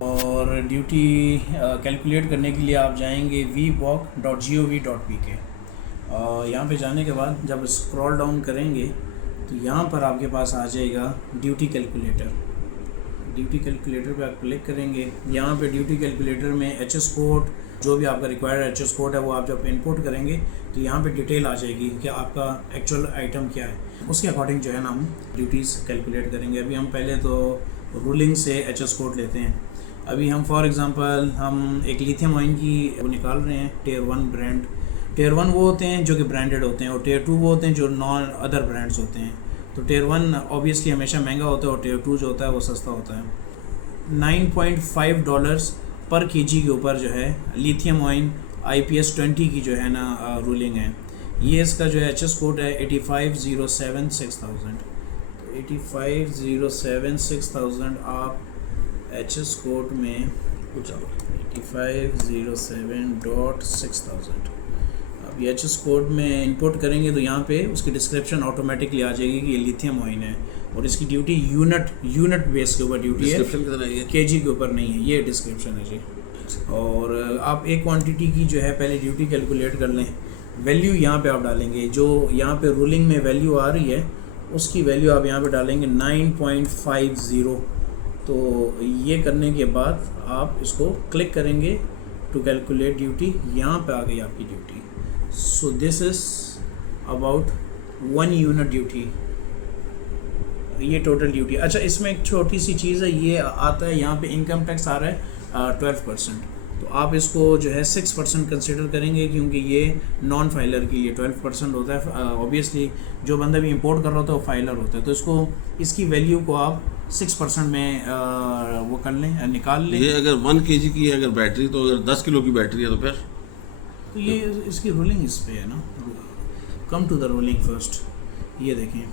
और duty calculate करने के लिए आप जाएंगे vboc.gov.pk। यहाँ पे जाने के बाद जब स्क्रॉल डाउन करेंगे तो यहाँ पर आपके पास आ जाएगा ड्यूटी कैलकुलेटर। ड्यूटी कैलकुलेटर पे आप क्लिक करेंगे। यहाँ पे ड्यूटी कैलकुलेटर में एचएस कोड, जो भी आपका रिक्वायर्ड एचएस कोड है वो आप जब इनपुट करेंगे तो यहाँ पे डिटेल आ जाएगी कि आपका एक्चुअल आइटम क्या है। उसके अकॉर्डिंग जो है ना हम ड्यूटीज़ कैलकुलेट करेंगे। अभी हम पहले तो रूलिंग से एचएस कोड लेते हैं। अभी हम फॉर एग्जांपल हम एक लिथियम आयन की वो निकाल रहे हैं, टियर 1 ब्रांड। टियर 1 वो होते हैं जो कि ब्रांडेड होते हैं, और टियर 2 वो होते हैं जो नॉन अदर ब्रांड्स होते हैं। तो टियर 1 ऑब्वियसली हमेशा महंगा होता है और टियर 2 जो होता है वो सस्ता होता है। $9.5 पर केजी के ऊपर जो है लिथियम आयन IPS 20 की जो है ना रूलिंग है। ये इसका जो है एचएस कोड है 85076000। तो 85076000 आप एचएस कोड में 8507.6000 अब ये एचएस कोड में इंपोर्ट करेंगे तो यहाँ पे उसकी डिस्क्रिप्शन ऑटोमेटिकली आ जाएगी कि ये लिथियम आयन है और इसकी ड्यूटी यूनिट बेस के ऊपर ड्यूटी है, केजी के ऊपर नहीं है। ये डिस्क्रिप्शन है जी। और आप एक क्वांटिटी की जो है पहले ड्यूटी कैलकुलेट कर लें। वैल्यू यहाँ पे आप डालेंगे, जो यहाँ पे रूलिंग में वैल्यू आ रही है उसकी वैल्यू आप यहाँ पे डालेंगे 9.50। तो ये करने के बाद आप इसको क्लिक करेंगे टू कैलकुलेट ड्यूटी। यहाँ पे आ गई आपकी duty. So this is about 1 unit duty, ये टोटल ड्यूटी। अच्छा, इसमें एक छोटी सी चीज़ है, ये आता है यहाँ पे इनकम टैक्स आ रहा है 12%। तो आप इसको जो है 6% कंसिडर करेंगे क्योंकि ये नॉन फाइलर के लिए 12% होता है। ऑब्वियसली जो बंदा भी इंपोर्ट कर रहा होता है वो फाइलर होता है, तो इसकी वैल्यू को आप 6% में वो कर लें, निकाल लें। ये अगर 1 kg की है अगर बैटरी, तो अगर 10 किलो की बैटरी है तो फिर तो ये इसकी रूलिंग इस पे है ना। Come to the ruling first. ये देखें,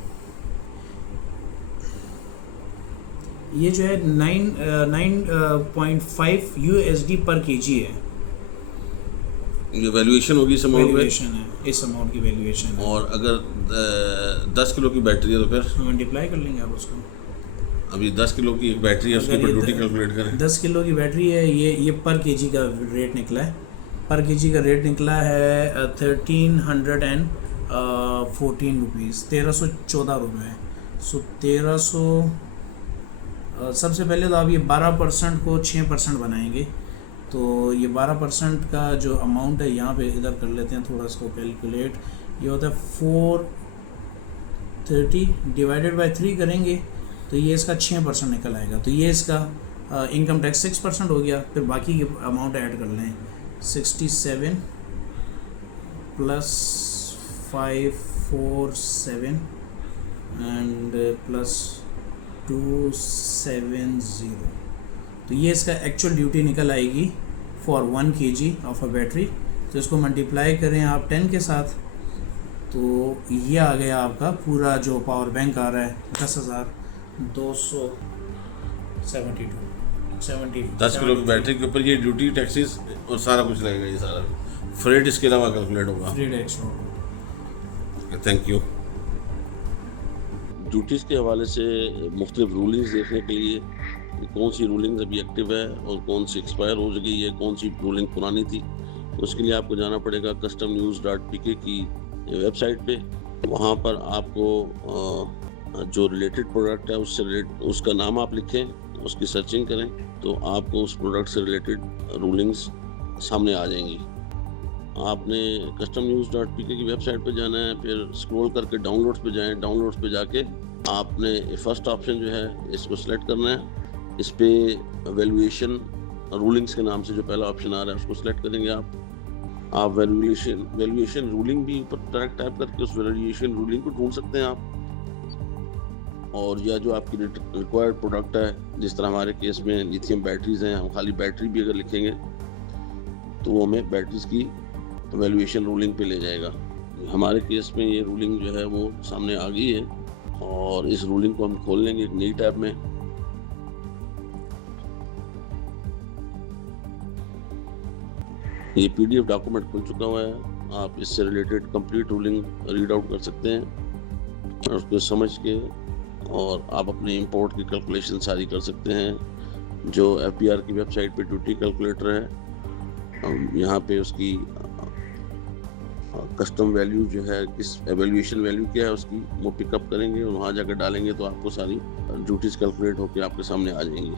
ये जो है 9.5 USD पर केजी है। ये वैल्यूएशन होगी इस अमाउंट पे, है इस अमाउंट की वैल्यूएशन। और अगर 10 किलो की बैटरी है तो फिर मल्टीप्लाई कर लेंगे आप उसको। अभी 10 किलो की एक बैटरी है, उसके ऊपर ड्यूटी कैलकुलेट करें। 10 किलो की बैटरी है, ये पर केजी का रेट निकला है। पर केजी का रेट निकला है 1314 रुपीज़, 1314 रुपये। सो 1300। सबसे पहले तो आप ये 12% को 6% बनाएंगे। तो ये 12% का जो अमाउंट है यहाँ पे इधर कर लेते हैं थोड़ा इसको कैलकुलेट। ये होता है 430 डिवाइडेड बाय 3 करेंगे तो ये इसका 6% निकल आएगा। तो ये इसका इनकम टैक्स 6% हो गया। फिर बाकी के अमाउंट ऐड कर लें, 67 प्लस 547 एंड प्लस 270। तो ये इसका एक्चुअल ड्यूटी निकल आएगी for 1 kg of a battery. तो इसको मल्टीप्लाई करें आप 10 के साथ, तो ये आ गया आपका पूरा जो पावर बैंक आ रहा है 10,272 10 किलो की बैटरी के ऊपर ये ड्यूटी, टैक्सेस और सारा कुछ लगेगा। ये सारा फ्रेट इसके अलावा कैलकुलेट होगा। Freight extra. Thank you. Duties के हवाले से मुख्तलिफ रूलिंग्स देखने के लिए कौन सी रूलिंग अभी एक्टिव है और कौन सी एक्सपायर हो चुकी है, कौन सी रूलिंग पुरानी थी, उसके लिए आपको जाना पड़ेगा customnews.pk की वेबसाइट पे। वहाँ पर आपको जो रिलेटेड प्रोडक्ट है उसका नाम आप लिखें, उसकी सर्चिंग करें तो आपको उस प्रोडक्ट से रिलेटेड रूलिंग्स सामने आ जाएंगी। आपने customnews.pk की वेबसाइट पे जाना है, फिर स्क्रॉल करके डाउनलोड्स पे जाएं। डाउनलोड्स पे जाके आपने फर्स्ट ऑप्शन जो है इसको सेलेक्ट करना है। इस पे वैल्यूएशन रूलिंग्स के नाम से जो पहला ऑप्शन आ रहा है उसको सेलेक्ट करेंगे आप वैल्यूएशन रूलिंग भी ऊपर डायरेक्ट टाइप करके उस वैल्यूएशन रूलिंग को ढूंढ सकते हैं आप। और या जो आपकी रिक्वायर्ड प्रोडक्ट है, जिस तरह हमारे केस में लिथियम बैटरीज हैं, हम खाली बैटरी भी अगर लिखेंगे तो वो हमें बैटरीज की वैल्यूएशन रूलिंग पे ले जाएगा। हमारे केस में ये रूलिंग जो है वो सामने आ गई है और इस रूलिंग को हम खोल लेंगे एक नई टैब में। ये PDF डॉक्यूमेंट खुल चुका हुआ है। आप इससे related complete ruling read out कर सकते हैं और उसको समझ के और आप अपने इंपोर्ट की कैलकुलेशन सारी कर सकते हैं। जो FBR की वेबसाइट पे ड्यूटी कैलकुलेटर है, यहाँ पे उसकी कस्टम वैल्यू जो है, किस एवेल्यूएशन वैल्यू क्या है उसकी, वो पिकअप करेंगे और वहाँ जाकर डालेंगे तो आपको सारी ड्यूटीज कैलकुलेट होकर आपके सामने आ जाएंगी।